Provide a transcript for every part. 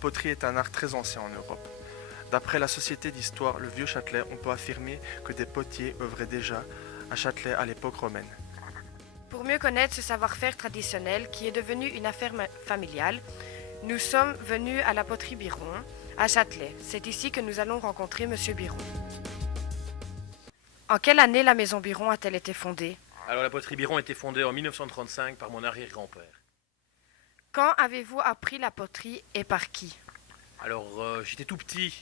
poterie est un art très ancien en Europe. D'après la Société d'histoire Le Vieux Châtelet, on peut affirmer que des potiers œuvraient déjà à Châtelet à l'époque romaine. Pour mieux connaître ce savoir-faire traditionnel qui est devenu une affaire familiale, nous sommes venus à la poterie Biron, à Châtelet. C'est ici que nous allons rencontrer Monsieur Biron. En quelle année la maison Biron a-t-elle été fondée? Alors la poterie Biron a été fondée en 1935 par mon arrière-grand-père. Quand avez-vous appris la poterie et par qui? Alors j'étais tout petit,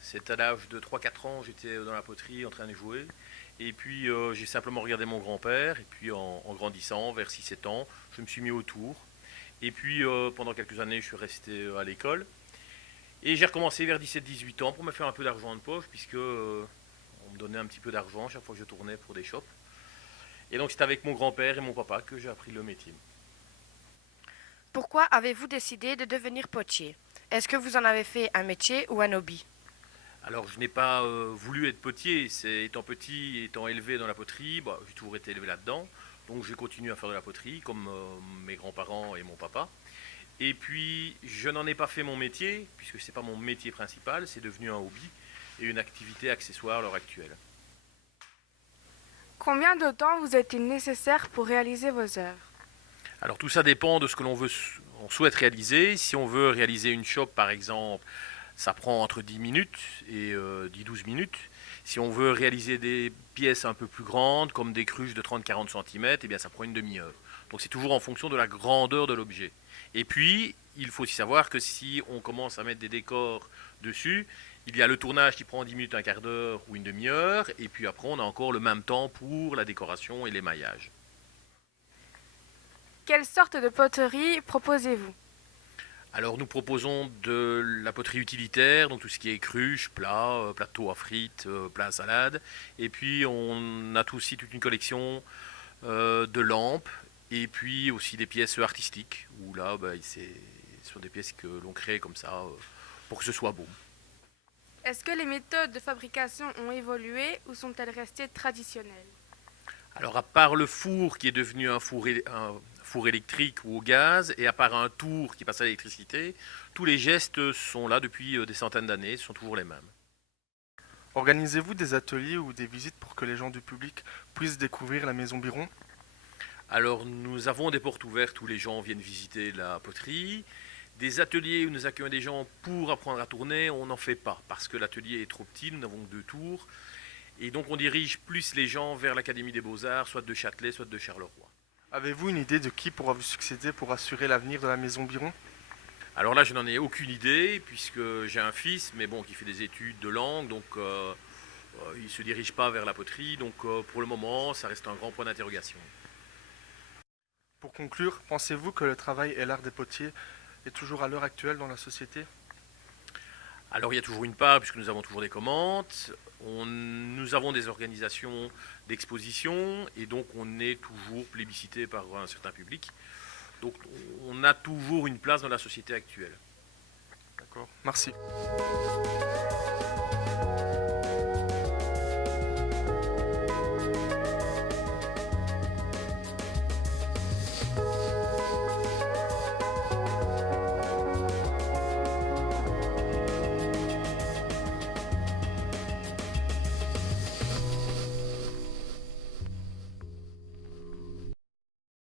c'est à l'âge de 3-4 ans, j'étais dans la poterie en train de jouer. Et puis j'ai simplement regardé mon grand-père, et puis en grandissant, vers 6-7 ans, je me suis mis autour. Et puis pendant quelques années, je suis resté à l'école. Et j'ai recommencé vers 17-18 ans pour me faire un peu d'argent de poche, puisque on me donnait un petit peu d'argent chaque fois que je tournais pour des shops. Et donc c'est avec mon grand-père et mon papa que j'ai appris le métier. Pourquoi avez-vous décidé de devenir potier? Est-ce que vous en avez fait un métier ou un hobby? Alors je n'ai pas voulu être potier, c'est étant petit, étant élevé dans la poterie, j'ai toujours été élevé là-dedans. Donc j'ai continué à faire de la poterie comme mes grands-parents et mon papa. Et puis je n'en ai pas fait mon métier, puisque ce n'est pas mon métier principal, c'est devenu un hobby et une activité accessoire à l'heure actuelle. Combien de temps vous est-il nécessaire pour réaliser vos œuvres? Alors tout ça dépend de ce que on souhaite réaliser. Si on veut réaliser une chope par exemple, ça prend entre 10 minutes et 10-12 minutes. Si on veut réaliser des pièces un peu plus grandes, comme des cruches de 30-40 cm, eh bien ça prend une demi-heure. Donc c'est toujours en fonction de la grandeur de l'objet. Et puis, il faut aussi savoir que si on commence à mettre des décors dessus, il y a le tournage qui prend 10 minutes, un quart d'heure ou une demi-heure, et puis après on a encore le même temps pour la décoration et l'émaillage. Quelle sorte de poterie proposez-vous? Alors nous proposons de la poterie utilitaire, donc tout ce qui est cruche, plat, plateau à frites, plat à salade. Et puis on a aussi toute une collection de lampes et puis aussi des pièces artistiques, où là ce sont des pièces que l'on crée comme ça pour que ce soit beau. Est-ce que les méthodes de fabrication ont évolué ou sont-elles restées traditionnelles? Alors à part le four qui est devenu un four électrique ou au gaz, et à part un tour qui passe à l'électricité, tous les gestes sont là depuis des centaines d'années, sont toujours les mêmes. Organisez-vous des ateliers ou des visites pour que les gens du public puissent découvrir la maison Biron? Alors nous avons des portes ouvertes où les gens viennent visiter la poterie. Des ateliers où nous accueillons des gens pour apprendre à tourner, on n'en fait pas, parce que l'atelier est trop petit, nous n'avons que 2 tours. Et donc on dirige plus les gens vers l'Académie des Beaux-Arts, soit de Châtelet, soit de Charleroi. Avez-vous une idée de qui pourra vous succéder pour assurer l'avenir de la maison Biron? Alors là, je n'en ai aucune idée, puisque j'ai un fils, mais bon, qui fait des études de langue, donc il ne se dirige pas vers la poterie. Donc pour le moment, ça reste un grand point d'interrogation. Pour conclure, pensez-vous que le travail et l'art des potiers est toujours à l'heure actuelle dans la société? Alors il y a toujours une part, puisque nous avons toujours des commandes, nous avons des organisations d'exposition, et donc on est toujours plébiscité par un certain public. Donc on a toujours une place dans la société actuelle. D'accord, merci.